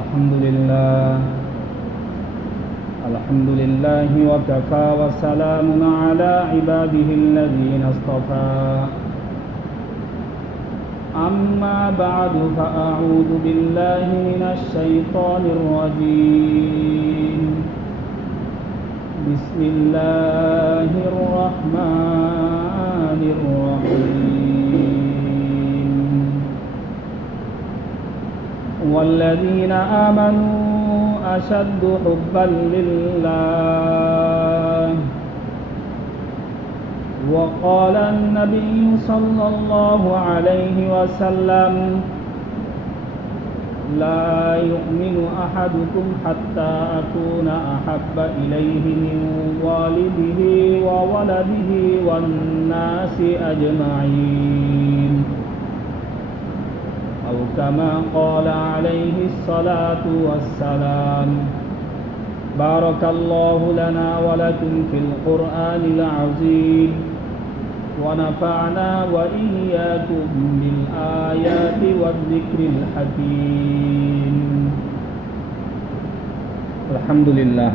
আলহামদুলিল্লাহ ওয়া কাফা ওয়া সালামুন আলা ইবাদিহিল্লাযীনা ইসতাফা আম্মা বা'দু ফাআউযু বিল্লাহি মিনাশ শাইতানির রাজীম বিসমিল্লাহির রাহমানির রাহিম والذين آمنوا أشد حبا لله وقال النبي صلى الله عليه وسلم لا يؤمن أحدكم حتى أكون أحب إليه من والده وولده والناس أجمعين أو كما قال عليه الصلاة والسلام بارك الله لنا ولكم في القرآن العظيم ونفعنا وإياكم بالآيات والذكر الحكيم الحمد لله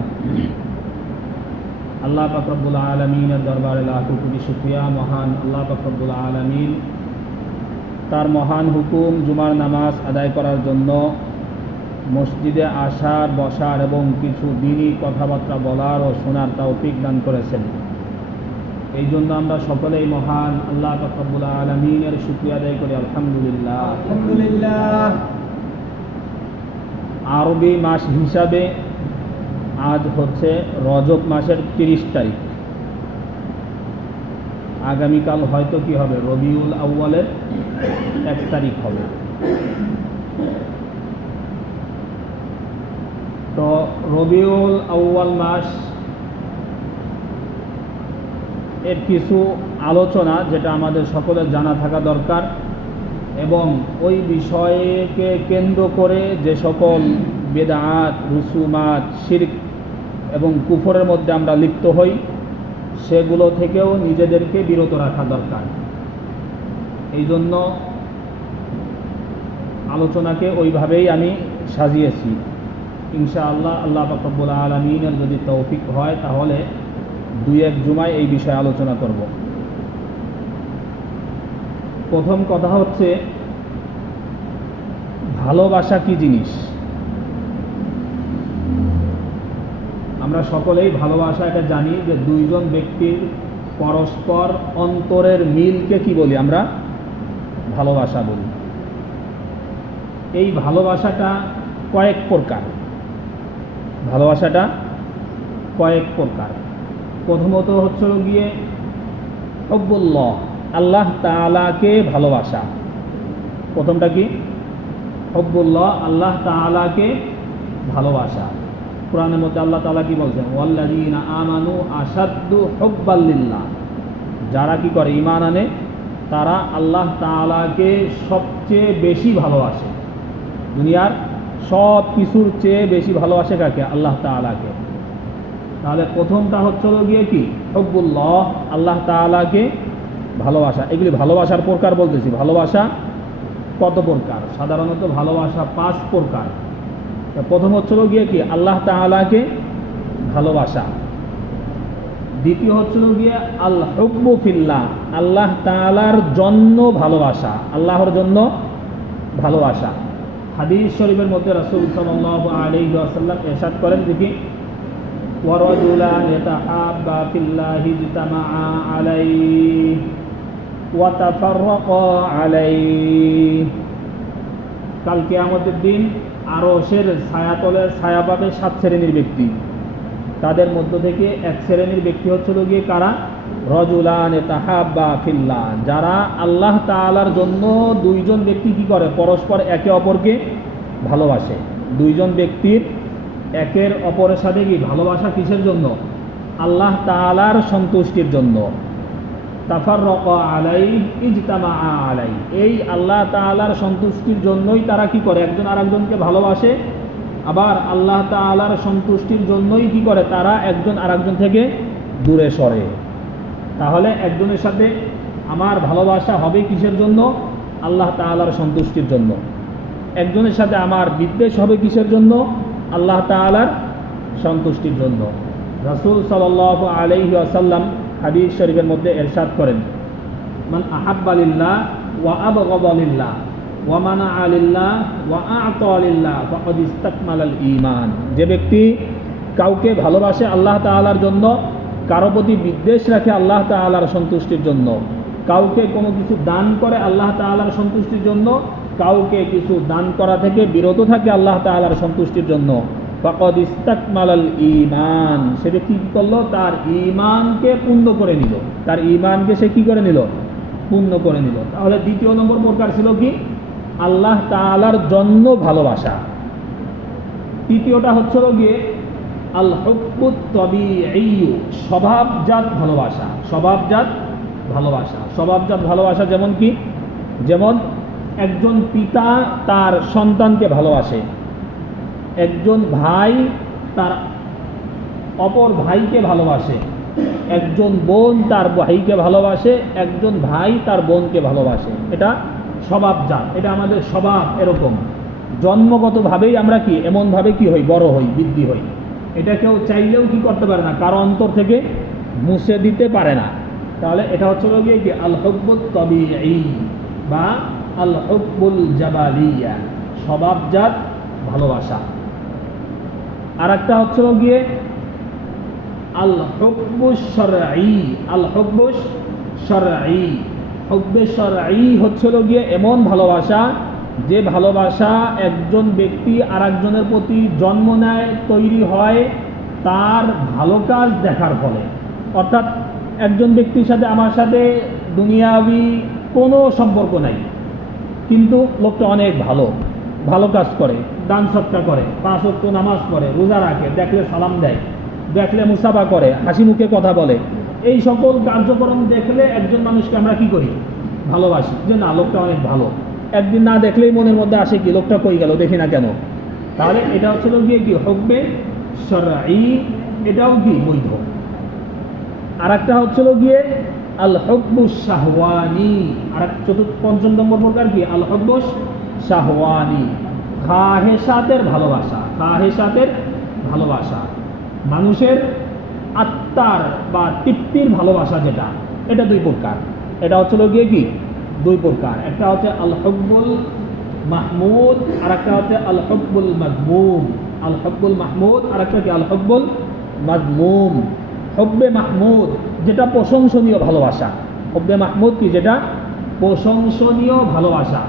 আল্লাহ পাক রব্বুল আলামিনের দরবারে লাখো কোটি শুকরিয়া। মহান আল্লাহ পাক রব্বুল আলামিন তার মহান হুকুম জুমার নামাজ আদায় করার জন্য মসজিদে আসার, বসার এবং কিছু দ্বীনি কথাবার্তা বলার ও শোনার তৌফিক দান করেছেন। এই জন্য আমরা সকলেই মহান আল্লাহ পাক রব্বুল আলামিনের শুকরিয়া আদায় করি। আলহামদুলিল্লাহ। আলহামদুলিল্লাহ। আরবি মাস হিসাবে আজ হচ্ছে রজব মাসের 30 তারিখ। আগামীকাল হয়তো কি হবে, রবিউল আউয়ালের 1 তারিখ হবে। তো রবিউল আউয়াল মাস এর কিছু আলোচনা যেটা আমাদের সকলের জানা থাকা দরকার, এবং ওই বিষয়কে কেন্দ্র করে যে সকল বেদাত, রুসুমাত, শিরক এবং কুফরের মধ্যে আমরা লিপ্ত হই সেগুলো থেকেও নিজেদেরকে বিরত রাখা দরকার। এই জন্য আলোচনাকে ওইভাবেই আমি সাজিয়েছি। ইনশাআল্লাহ আল্লাহ পাক রব্বুল আলামিনের যদি তৌফিক হয় তাহলে 2-1 জুমায় এই বিষয়ে আলোচনা করব। প্রথম কথা হচ্ছে ভালোবাসা কি জিনিস। আমরা সকলেই ভালোবাসা এটা জানি যে দুইজন ব্যক্তির পরস্পর অন্তরের মিলকে কি বলি, আমরা ভালোবাসা বলি। এই ভালোবাসাটা কয়েক প্রকার। ভালোবাসাটা কয়েক প্রকার। প্রথমত হচ্ছে গিয়ে হুব্বুল্লাহ, আল্লাহ তাআলাকে ভালোবাসা। প্রথমটা কি? হুব্বুল্লাহ, আল্লাহ তাআলাকে ভালোবাসা। কোরআনের মধ্যে আল্লাহ তাআলা কি বলছেন? ওয়াল্লাযীনা আমানু আশাদ্দু হুব্বাল লিল্লাহ। যারা কি করে, ঈমান আনে, তারা আল্লাহ তাআলাকে সবচেয়ে বেশি ভালোবাসে। দুনিয়ার সব কিছুর চেয়ে বেশি ভালোবাসে কাকে? আল্লাহ তাআলাকে। তাহলে প্রথমটা হচ্ছে গিয়ে কি? হুব্বুল্লাহ, আল্লাহ তাআলাকে ভালোবাসা। এগুলি ভালোবাসার প্রকার বলতেছি। ভালোবাসা কত প্রকার? সাধারণত ভালোবাসা 5 প্রকার। প্রথম হচ্ছে গিয়ে কি? আল্লাহ তাআলাকে ভালোবাসা। দ্বিতীয় হচ্ছে গিয়ে আল হুব্বু ফিল্লাহ, আল্লাহ তাআলার জন্য ভালোবাসা, আল্লাহর জন্য ভালোবাসা। হাদিস শরীফের মধ্যে রাসূল সাল্লাল্লাহু আলাইহি ওয়াসাল্লাম ইরশাদ করেন, দেখি, ওয়ারাজুলান ইয়াতাহাব্বা ফিল্লাহি ইজতামাআ আলাইহি ওয়া তাফাররাকা আলাইহি। কাল কিয়ামতের দিন আরশের ছায়াতলে ছায়া পাবে 7 শ্রেণীর ব্যক্তি। তাদের মধ্য থেকে এক শ্রেণীর ব্যক্তি হচ্ছে গিয়ে কারা? রাজুলান ইয়াতাহাব্বা ফিল্লাহ, যারা আল্লাহ তাআলার জন্য দুইজন ব্যক্তি কি করে? পরস্পর একে অপরকে ভালোবাসে। দুইজন ব্যক্তির একের অপরের সাথে কি ভালোবাসা কিসের জন্য? আল্লাহ তাআলার সন্তুষ্টির জন্য। তাফাররাকা আলাইহি ইজতামাআ আলাইহি, এই আল্লাহ তাআলার সন্তুষ্টির জন্যই তারা কি করে? একজন আরেকজনকে ভালোবাসে। আবার আল্লাহ তাআলার সন্তুষ্টির জন্যই কি করে? তারা একজন আরেকজন থেকে দূরে সরে। তাহলে একজনের সাথে আমার ভালোবাসা হবে কিসের জন্য? আল্লাহ তাআলার সন্তুষ্টির জন্য। একজনের সাথে আমার বিদ্বেষ হবে কিসের জন্য? আল্লাহ তাআলার সন্তুষ্টির জন্য। রাসূল সাল্লাল্লাহু আলাইহি ওয়াসাল্লাম হাদিস শরীফের মধ্যে ইরশাদ করেন, মান আহাব্বা লিল্লাহ ওয়া আবগাদা লিল্লাহ ওয়া মানাআ লিল্লাহ ওয়া আ'তা লিল্লাহ ফাকাদ ইসতাকমালাল ঈমান। যে ব্যক্তি কাউকে ভালোবাসে আল্লাহ তাআলার জন্য, কারো প্রতি বিদ্বেষ রাখে আল্লাহ তাআলার সন্তুষ্টির জন্য, কাউকে কোনো কিছু দান করে আল্লাহ তাআলার সন্তুষ্টির জন্য, কাউকে কিছু দান করা থেকে বিরত থাকে আল্লাহ তাআলার সন্তুষ্টির জন্য, ফাকাদ ইসতাকমালাল ঈমান, সে ব্যক্তি কি করলো? তার ঈমানকে পূর্ণ করে নিল। তার ঈমানকে সে কি করে নিল? পূর্ণ করে নিল। তাহলে দ্বিতীয় নম্বর প্রকার ছিল কি? আল্লাহ তাআলার জন্য ভালোবাসা। তৃতীয়টা হচ্ছে গিয়ে আল হুব্বুত তাবিঈ, স্বভাবজাত ভালোবাসা। স্বভাবজাত ভালোবাসা। স্বভাবজাত ভালোবাসা যেমন কি? যেমন একজন পিতা তার সন্তানকে ভালোবাসে, একজন ভাই তার অপর ভাইকে ভালোবাসে, একজন বোন তার ভাইকে ভালোবাসে, একজন ভাই তার বোনকে ভালোবাসে। এটা স্বভাবজাত, এটা আমাদের স্বভাব এরকম। জন্মগতভাবেই আমরা কি এমনভাবে কি হই? বড় হই, বৃদ্ধি হই। এটা কেউ চাইলেও কি করতে পারে না, কারো অন্তর থেকে মুছে দিতে পারে না। তাহলে এটা হচ্ছে গিয়ে কি? আল হুব্বুত তাবিঈ বা আল হুব্বুল জাবালিয়া, স্বভাবজাত ভালোবাসা। আর একটা হচ্ছে গিয়ে আল হুব্বুশ শারঈ। আল হুব্বুশ শারঈ, হুব্বে শারঈ হচ্ছে গিয়ে এমন ভালোবাসা যে ভালোবাসা একজন ব্যক্তি আর একজনের প্রতি জন্ম নেয়, তৈরি হয় তার ভালো কাজ দেখার ফলে। অর্থাৎ একজন ব্যক্তির সাথে আমার সাথে দুনিয়াবি কোনো সম্পর্ক নাই, কিন্তু লোকটা অনেক ভালো, ভালো কাজ করে, দান সৎকার করে, 5 ওয়াক্ত নামাজ পড়ে, রোজা রাখে, দেখলে সালাম দেয়, দেখলে মুসাফা করে, হাসি মুখে কথা বলে। এই সকল কার্যক্রম দেখলে একজন মানুষকে আমরা কি করি? ভালোবাসি, যে না লোকটা অনেক ভালো। একদিন না দেখলেই মনের মধ্যে আসে কি লোকটা কই গেল, দেখি না কেন। তাহলে এটা হচ্ছিল গিয়ে কি? হুব্বে শারঈ, এটাও কি বৈধ। আর একটা হচ্ছিল গিয়ে আল হুব্বুশ শাহওয়ানি। আর পঞ্চম নম্বর প্রকার কি? আল হুব্বুশ শাহওয়ানি, খাহেসাতের ভালোবাসা। খাহেসাতের ভালোবাসা, মানুষের আত্মার বা তৃপ্তির ভালোবাসা, যেটা এটা 2 প্রকার। এটা হচ্ছিল গিয়ে কি? 2 প্রকার। একটা হচ্ছে আল হুব্বুল মাহমুদ, আর একটা হচ্ছে আল হুব্বুল মাযমুম। আল হুব্বুল মাহমুদ আর একটা কি? আল হুব্বুল মাযমুম। হুব্বে মাহমুদ যেটা প্রশংসনীয় ভালোবাসা। হুব্বে মাহমুদ কি? যেটা প্রশংসনীয় ভালোবাসা।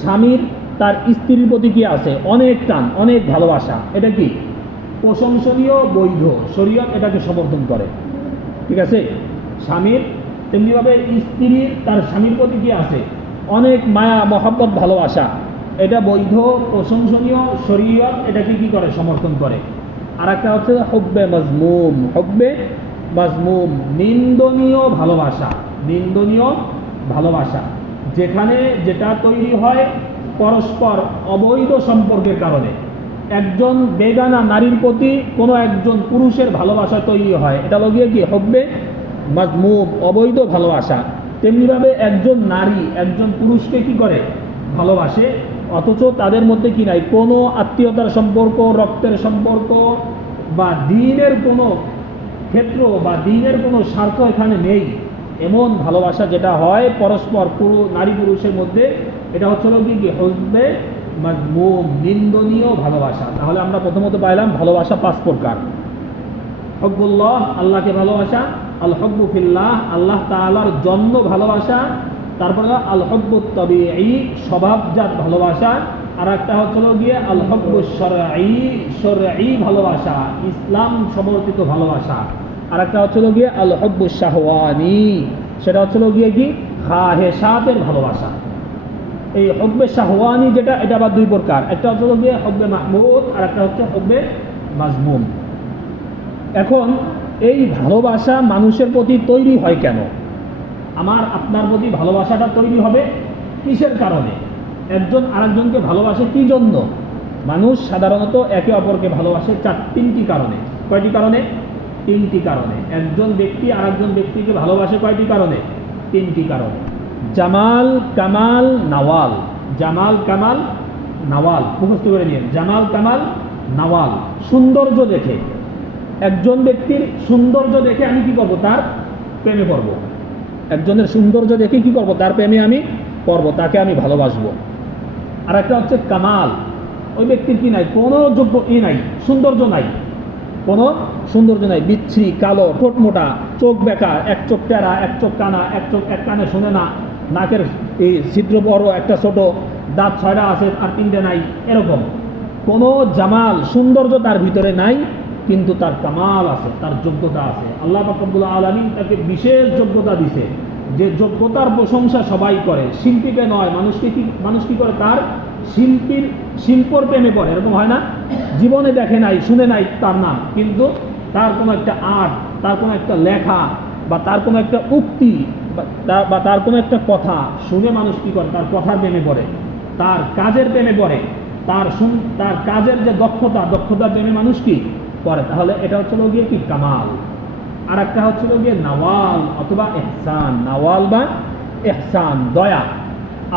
স্বামীর তার স্ত্রীর প্রতি কি আছে? অনেক টান, অনেক ভালোবাসা। এটা কি? প্রশংসনীয়, বৈধ, শরীয়ত এটাকে সমর্থন করে। ঠিক আছে? স্বামীর তেমনিভাবে স্ত্রীর তার স্বামীর প্রতি কি আছে? অনেক মায়া, মহব্বত, ভালোবাসা। এটা বৈধ, প্রশংসনীয়, শরীয়ত এটাকে কি করে? সমর্থন করে। আর একটা হচ্ছে হুব্বে মাজমুম। হুব্বে মাজমুম, নিন্দনীয় ভালোবাসা। নিন্দনীয় ভালোবাসা, যেখানে যেটা তৈরি হয় পরস্পর অবৈধ সম্পর্কের কারণে। একজন বেগানা নারীর প্রতি কোনো একজন পুরুষের ভালোবাসা তৈরি হয়, এটা লগিয়ে কি? হুব্বে মাজমুম, অবৈধ ভালোবাসা। তেমনিভাবে একজন নারী একজন পুরুষকে কি করে? ভালোবাসে, অথচ তাদের মধ্যে কি নাই? কোনো আত্মীয়তার সম্পর্ক, রক্তের সম্পর্ক বা দ্বীনের কোনো ক্ষেত্র বা দ্বীনের কোনো স্বার্থ এখানে নেই। এমন ভালোবাসা যেটা হয় পরস্পর নারী পুরুষের মধ্যে, এটা হচ্ছে কি? হুব্বে মাজমুম, নিন্দনীয় ভালোবাসা। তাহলে আমরা প্রথমত পাইলাম ভালোবাসা 5 প্রকার। হুব্বুল্লাহ, আল্লাহকে ভালোবাসা। আল হুব্বু ফিল্লাহ, আল্লাহ তাআলার জন্য ভালোবাসা। তারপরে আল হুব্বুত তাবিঈ, স্বভাবজাত ভালোবাসা। আর একটা হচ্ছিল গিয়ে আল হুব্বুশ শারঈ, শারঈ ভালোবাসা, ইসলাম সমর্থিত ভালোবাসা। আর একটা হচ্ছিল গিয়ে আল হুব্বুশ শাহওয়ানি, সেটা হচ্ছিল গিয়ে কি? খাহেসাতের ভালোবাসা। এই হুব্বে শাহওয়ানি যেটা, এটা আবার 2 প্রকার। একটা হচ্ছিল গিয়ে হুব্বে মাহমুদ, আর একটা হচ্ছে হুব্বে মাজমুম। এখন এই ভালোবাসা মানুষের প্রতি তৈরি হয় কেন? আমার আপনার প্রতি ভালোবাসাটা তৈরি হবে কিসের কারণে? একজন আরেকজনকে ভালোবাসে কি জন্য? মানুষ সাধারণত একে অপরকে ভালোবাসে 3টি কারণে। কয়টি কারণে? 3টি কারণে। একজন ব্যক্তি আরেকজন ব্যক্তিকে ভালোবাসে কয়টি কারণে? 3টি কারণে। জামাল, কামাল, নাওয়াল। জামাল, কামাল, নাওয়াল, মুখস্থ করে নিন। জামাল কামাল নাওয়াল, সৌন্দর্য দেখে, একজন ব্যক্তির সৌন্দর্য দেখে আমি কি করব? তার প্রেমে পড়ব। একজনের সৌন্দর্য দেখে কি করব? তার প্রেমে আমি পড়ব, তাকে আমি ভালোবাসবো। আর একটা হচ্ছে কামাল, ওই ব্যক্তির কি নাই? কোনো যোগ্য নাই, সৌন্দর্য নাই, কোনো সৌন্দর্য নাই, বিচ্ছিরি, কালো, ঠোঁট মোটা, চোখ বেকা, এক চোখ টেরা, এক চোখ কানা, এক কানে শোনে না, নাকের এই ছিদ্র বড়, একটা ছোট, দাঁত 6টা আছে আর 3টে নাই, এরকম কোনো জামাল সৌন্দর্য তার ভিতরে নাই, কিন্তু তার কামাল আছে, তার যোগ্যতা আছে। আল্লাহ পাক রব্বুল আলামিন তাকে বিশেষ যোগ্যতা দিছে, যে যোগ্যতার প্রশংসা সবাই করে, শিল্পীকে নয়। মানুষ কি করে? তার শিল্পর প্রেমে পড়ে, এরকম হয় না? জীবনে দেখে নাই, শুনে নাই তার নাম, কিন্তু তার কোনো একটা আর্ট, তার কোনো একটা লেখা, বা তার কোনো একটা উক্তি, বা তার কোনো একটা কথা শুনে মানুষ কি করে? তার কথার প্রেমে পড়ে, তার কাজের প্রেমে পড়ে, তার কাজের যে দক্ষতার প্রেমে মানুষ কি করে। তাহলে এটা হচ্ছে গিয়ে কি? কামাল। আর একটা হচ্ছে গিয়ে নাওয়াল অথবা ইহসান। নাওয়াল বা ইহসান, দয়া।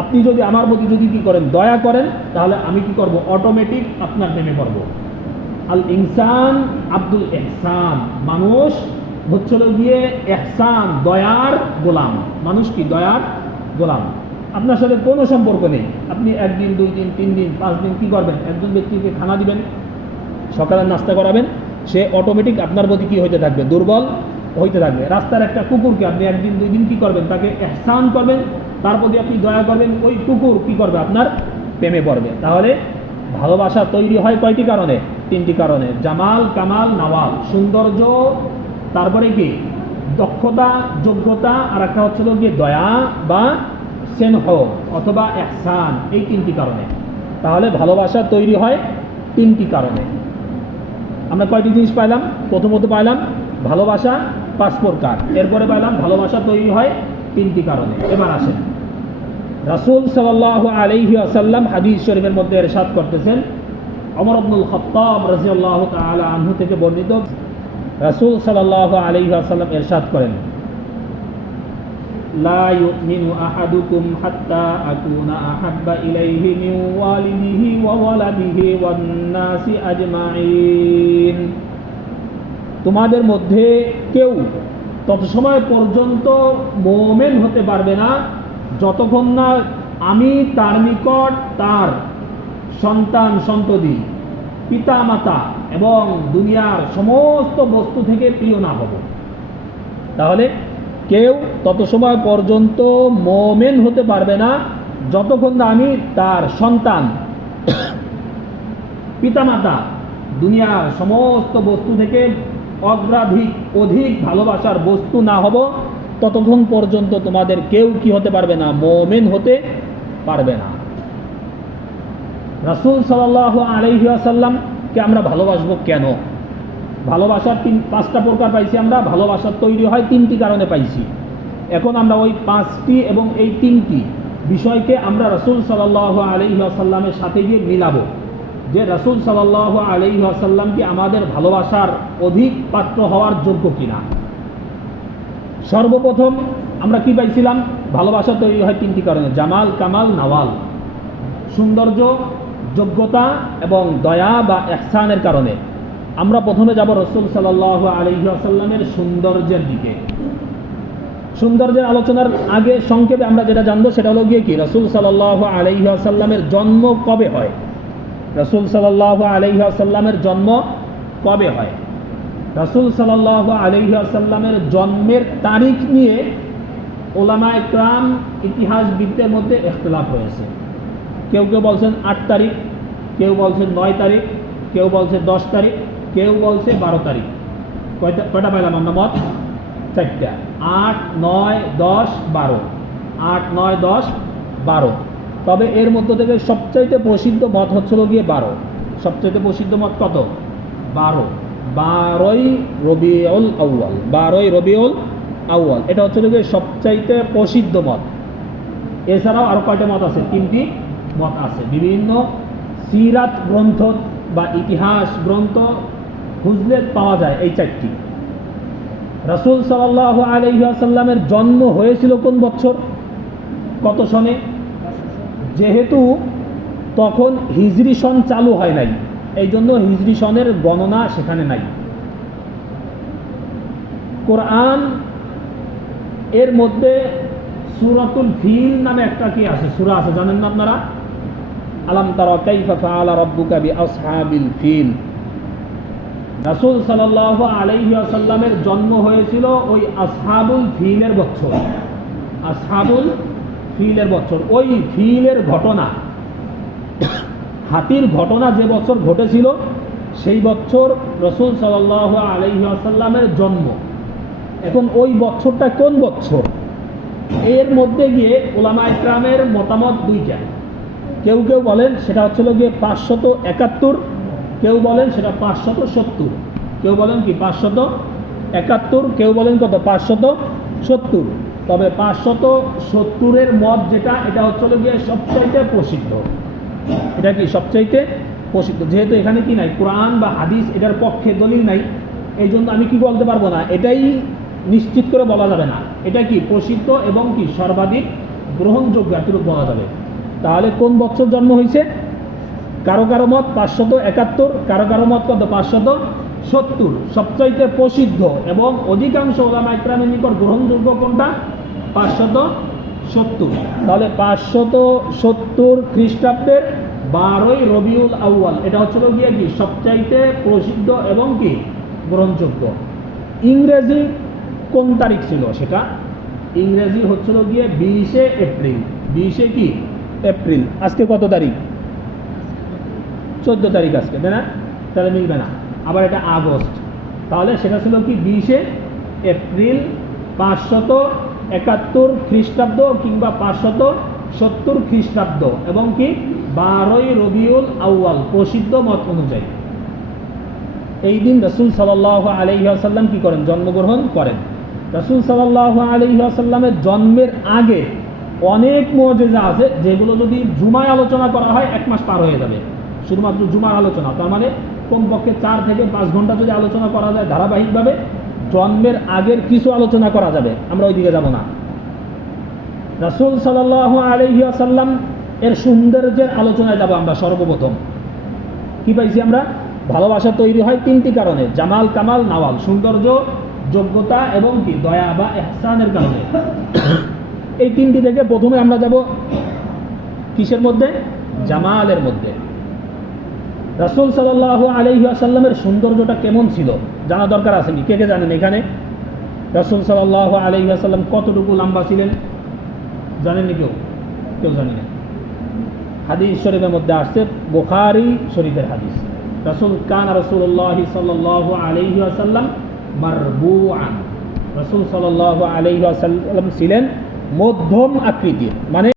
আপনি যদি আমার প্রতি যদি কি করেন? দয়া করেন, তাহলে আমি কি করব? অটোমেটিক আপনার প্রেমে পড়ব। আল ইনসান আব্দুল ইহসান, মানুষ হচ্ছে গিয়ে ইহসান, দয়ার গোলাম। মানুষ কি? দয়ার গোলাম। আপনার সাথে কোনো সম্পর্ক নেই, আপনি 1 দিন 2 দিন 3 দিন 5 দিন কি করবেন? একজন ব্যক্তিকে খানা দিবেন, সকালের নাস্তা করাবেন, সে অটোমেটিক আপনার প্রতি কি হইতে থাকবে? দুর্বল হইতে থাকবে। রাস্তার একটা কুকুরকে আপনি 1 দিন 2 দিন কি করবেন? তাকে ইহসান করবেন, তার প্রতি আপনি দয়া করবেন, ওই কুকুর কি করবে? আপনার প্রেমে পড়বে। তাহলে ভালোবাসা তৈরি হয় কয়টি কারণে? 3টি কারণে। জামাল কামাল নাওয়াল, সৌন্দর্য, তারপরে কি? দক্ষতা, যোগ্যতা, আর একটা হচ্ছে গিয়ে দয়া বা স্নেহ অথবা ইহসান, এই 3টি কারণে। তাহলে ভালোবাসা তৈরি হয় 3টি কারণে। আমরা কয়টি জিনিস পাইলাম? প্রথমত পাইলাম ভালোবাসা 5 প্রকার, এরপরে পাইলাম ভালোবাসা তৈরি হয় 3টি কারণে। এবার আসেন, রাসূল সাল্লাল্লাহু আলাইহি ওয়াসাল্লাম হাদিস শরীফের মধ্যে ইরশাদ করতেছেন, ওমর ইবনুল খাত্তাব রাদিয়াল্লাহু তাআলা আনহু থেকে বর্ণিত, রাসূল সাল্লাল্লাহু আলাইহি ওয়াসাল্লাম ইরশাদ করেন, লা ইউমিনু আহাদুকুম হাত্তা আকুনা আহাব্বা ইলাইহি মিন ওয়ালিদিহি ওয়া ওয়ালাদিহি ওয়ান নাসি আজমাইন। তোমাদের মধ্যে কেউ তত সময় পর্যন্ত মুমিন হতে পারবে না যতক্ষণ না আমি তার নিকট তার সন্তান সন্ততি, পিতা মাতা এবং দুনিয়ার সমস্ত বস্তু থেকে প্রিয় না হব। তাহলে কেউ তত সময় পর্যন্ত মুমিন হতে পারবে না যতক্ষণ না আমি তার সন্তান, পিতামাতা, দুনিয়ার সমস্ত বস্তু থেকে অধিক ভালোবাসার বস্তু না হব, ততক্ষণ পর্যন্ত তোমাদের কেউ কি হতে পারবে না? মুমিন হতে পারবে না। রাসূল সাল্লাল্লাহু আলাইহি ওয়াসাল্লামকে আমরা ভালোবাসবো কেন? ভালোবাসার 5টা প্রকার পাইছি আমরা, ভালোবাসার তৈরি হয় 3টি কারণে পাইছি। এখন আমরা ওই 5টি এবং এই 3টি বিষয়কে আমরা রাসূল সাল্লাল্লাহু আলাইহি ওয়াসাল্লামের সাথে গিয়ে মিলাবো, যে রাসূল সাল্লাল্লাহু আলাইহি ওয়াসাল্লাম কি আমাদের ভালোবাসার অধিক পাত্র হওয়ার যোগ্য কিনা। সর্বপ্রথম আমরা কি পাইছিলাম? ভালোবাসা তৈরি হয় 3টি কারণে, জামাল কামাল নাওয়াল, সৌন্দর্য, যোগ্যতা এবং দয়া বা ইহসানের কারণে। আমরা প্রথমে যাব রাসূল সাল্লাল্লাহু আলাইহি ওয়াসাল্লামের সৌন্দর্যের দিকে। সৌন্দর্যের আলোচনার আগে সংক্ষেপে আমরা যেটা জানবো সেটা হলো গিয়ে কি? রাসূল সাল্লাল্লাহু আলাইহি ওয়াসাল্লামের জন্ম কবে হয়? রাসূল সাল্লাল্লাহু আলাইহি ওয়াসাল্লামের জন্ম কবে হয়? রাসূল সাল্লাল্লাহু আলাইহি ওয়াসাল্লামের জন্মের তারিখ নিয়ে উলামায়ে কেরাম, ইতিহাসবিদদের মধ্যে ইখতিলাফ হয়েছে। কেউ কেউ বলছেন 8 তারিখ, কেউ বলছেন 9 তারিখ, কেউ বলছে 10 তারিখ, কেউ বলছে 12 তারিখ। কয়টা পাইলাম আমরা মত? 4টা। 8, 9, 10, 12। 8, 9, 10, 12। তবে এর মধ্যে থেকে সবচাইতে প্রসিদ্ধ মত হচ্ছিল গিয়ে 12। সবচাইতে প্রসিদ্ধ মত কত? 12। 12ই রবিউল আউয়াল। 12ই রবিউল আউয়াল, এটা হচ্ছে গিয়ে সবচাইতে প্রসিদ্ধ মত। এছাড়াও আরো কয়টা মত আছে? 3টি মত আছে। বিভিন্ন সিরাত গ্রন্থ বা ইতিহাস গ্রন্থ খুঁজলে পাওয়া যায় এই 4টি। রাসূল সাল্লাল্লাহু আলাইহি ওয়াসাল্লামের জন্ম হয়েছিল কোন বছর, কত সনে? যেহেতু তখন হিজরি সন চালু হয় নাই, এই জন্য হিজরি সনের গণনা সেখানে নাই। কোরআন এর মধ্যে সূরাতুল ফিল নামে একটা কি আছে, সূরা আছে, জানেন না আপনারা? আলাম তারা কাইফা ফাআলা রাব্বুকা বিআসহাবিল ফিল। রাসূল সাল্লাল্লাহু আলাইহি ওয়াসাল্লামের জন্ম হয়েছিল ওই আসহাবুল ফিলের বছর, আসহাবুল ফিলের বছর। ওই ফিলের ঘটনা, হাতির ঘটনা যে বছর ঘটেছিল সেই বছর রাসূল সাল্লাল্লাহু আলাইহি ওয়াসাল্লামের জন্ম। এখন ওই বছরটা কোন বছর, এর মধ্যে গিয়ে উলামায়ে কেরামের মতামত দুইটা। কেউ কেউ বলেন সেটা হচ্ছিল গিয়ে 571, কেউ বলেন সেটা 570, কেউ বলেন কি 571, কেউ বলেন কত 570। তবে 570-এর মত যেটা, এটা হচ্ছিল গিয়ে সবচাইতে প্রসিদ্ধ। এটা কি সবচাইতে প্রসিদ্ধ, যেহেতু এখানে কি নাই, কোরআন বা হাদিস এটার পক্ষে দলিল নাই, এই জন্য আমি কি বলতে পারবো না, এটাই নিশ্চিত করে বলা যাবে না এটা কি প্রসিদ্ধ এবং কি সর্বাধিক গ্রহণযোগ্য এতটুকু বলা যাবে। তাহলে কোন বছর জন্ম হয়েছে? কারো কারো মত 571, কারো কারো মত কত 570। সবচাইতে প্রসিদ্ধ এবং অধিকাংশ উলামায়ে কেরামের নিকট গ্রহণযোগ্য কোনটা? 570। তাহলে 570 খ্রিস্টাব্দের 12ই রবিউল আউয়াল, এটা হচ্ছিল গিয়ে কি সবচাইতে প্রসিদ্ধ এবং কি গ্রহণযোগ্য। ইংরেজি কোন তারিখ ছিল সেটা? ইংরেজি হচ্ছিল গিয়ে 20শে এপ্রিল। 20শে কি এপ্রিল। আজকে কত তারিখ? 14 তারিখ আজকে, তাই না? তাহলে মিলবে না। আবার এটা আগস্ট, তাহলে সেটা ছিল কি 20শে এপ্রিল 571 খ্রিস্টাব্দ কিংবা 570 খ্রিস্টাব্দ এবং কি 12ই রবিউল আউয়াল প্রসিদ্ধ মত অনুযায়ী। এই দিন রাসূল সাল্লাল্লাহু আলাইহি ওয়াসাল্লাম কি করেন? জন্মগ্রহণ করেন। রাসূল সাল্লাল্লাহু আলাইহি ওয়াসাল্লামের জন্মের আগে অনেক মুআজিজা আছে, যেগুলো যদি জুমায় আলোচনা করা হয় 1 মাস পার হয়ে যাবে, শুধুমাত্র জুমার আলোচনা। তার মানে কমপক্ষে 4 থেকে 5 ঘন্টা যদি আলোচনা করা যায় ধারাবাহিকভাবে, জন্মের আগের কিছু আলোচনা করা যাবে, আমরা ওইদিকে যাব না। রাসূল সাল্লাল্লাহু আলাইহি ওয়াসাল্লাম এর সৌন্দর্যের আলোচনায় যাব আমরা। সর্বপ্রথম কি পাইছি আমরা? ভালোবাসা তৈরি হয় 3টি কারণে, জামাল, কামাল, নাওয়াল। সৌন্দর্য, যোগ্যতা এবং কি দয়া বা ইহসানের কারণে। এই 3টি থেকে প্রথমে আমরা যাব কিসের মধ্যে? জামালের মধ্যে। রাসূল সাল্লাল্লাহু আলাইহি ওয়াসাল্লামের সৌন্দর্যটা কেমন ছিল জানা দরকার আছে কি? কে কে জানেন এখানে? রাসূল সাল্লাল্লাহু আলাইহি ওয়াসাল্লাম কতটুকু লম্বা ছিলেন জানেননি? কেউ কেউ জানি না। হাদিস শরীফের মধ্যে আসছে, বুখারী শরীফের হাদিস, রাসূলুল্লাহ সাল্লাল্লাহু আলাইহি ওয়াসাল্লাম মারবুআন। রাসূল সাল্লাল্লাহু আলাইহি ওয়াসাল্লাম ছিলেন মধ্যম আকৃতির, মানে